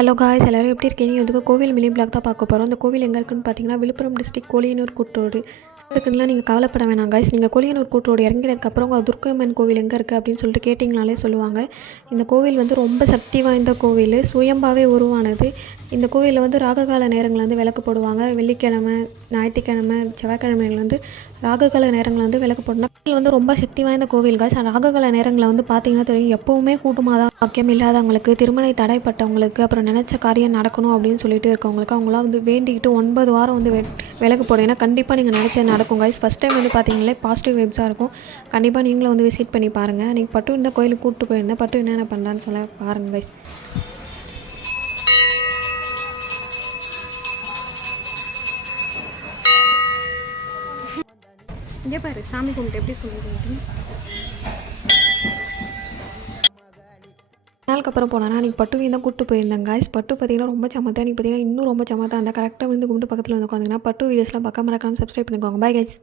Hello guys, எல்லோரும் எப்படி இருக்கீங்க? இதுக்கு கோவில் மினி பிளாக் தான் பார்க்க போகிறோம். இந்த கோவில் எங்கே இருக்குன்னு பார்த்தீங்கன்னா விழுப்புரம் டிஸ்ட்ரிக்ட் கோலியனூர் கூட்டோடு இருக்குன்னா நீங்கள் கவலைப்பட வேணாம் காய்ஸ். நீங்கள் கோலியனூர் கூட்டோடு இறங்கினதுக்கப்புறம் உங்கள் துர்க்கையம்மன் கோவில் எங்கே இருக்குது அப்படின்னு சொல்லிட்டு கேட்டிங்கனாலே சொல்லுவாங்க. இந்த கோவில் வந்து ரொம்ப சக்தி வாய்ந்த கோவில், சுயம்பாவே உருவானது. இந்த கோவிலில் வந்து ராககால நேரங்களில் வந்து விளக்கு போடுவாங்க. வெள்ளிக்கிழமை, ஞாயிற்றுக்கிழமை, செவ்வாய்க்கிழமைகள் வந்து ராககால நேரங்களில் வந்து விளக்கு போடணும். கோவில் வந்து ரொம்ப சக்தி வாய்ந்த கோவில் காய்ஸ். ராககால நேரங்களில் வந்து பார்த்தீங்கன்னா தெரியும், எப்போவுமே கூட்டமாக தான். வாக்கியம் இல்லாதவங்களுக்கு, திருமணை தடைப்பட்டவங்களுக்கு, அப்புறம் நினச்ச காரியம் நடக்கணும் அப்படின்னு சொல்லிட்டு இருக்கவங்களுக்கு, அவங்களாம் வந்து வேண்டிக்கிட்டு 9 வாரம் வந்து விளக்கு போடுங்கன்னா கண்டிப்பாக நீங்கள் நினச்ச நடக்கும் காய்ஸ். ஃபஸ்ட் டைம் வந்து பார்த்தீங்களே பாசிட்டிவ் வைப்ஸாக இருக்கும். கண்டிப்பாக நீங்களும் வந்து விசிட் பண்ணி பாருங்கள். நீங்கள் பட்டு இந்த கோயிலுக்கு கூப்பிட்டு போயிருந்தேன். பட்டு என்னென்ன பண்ணுறான்னு சொல்ல பாருங்கள் காய்ஸ். இங்கே பாரு, சாமி கும்பிட்டு எப்படி சொல்லிட்டு நாளுக்கு அப்புறம் போனால் அன்றைக்கி பட்டுவையும் தான் கூப்பிட்டு போயிருந்தேன் காய்ஸ். பட்டு பார்த்தீங்கன்னா ரொம்ப சமத்தா, அன்றைக்கி பார்த்தீங்கன்னா இன்னும் ரொம்ப சமத்தா இருந்தால் கரெக்டாக வந்து கும்பிட்டு பக்கத்தில் வந்து உட்காந்துங்கன்னா பட்டு வீடியோஸ்லாம் பார்க்க மறக்காமல் சப்ஸ்கிரைப் பண்ணிக்கோங்க. Bye guys.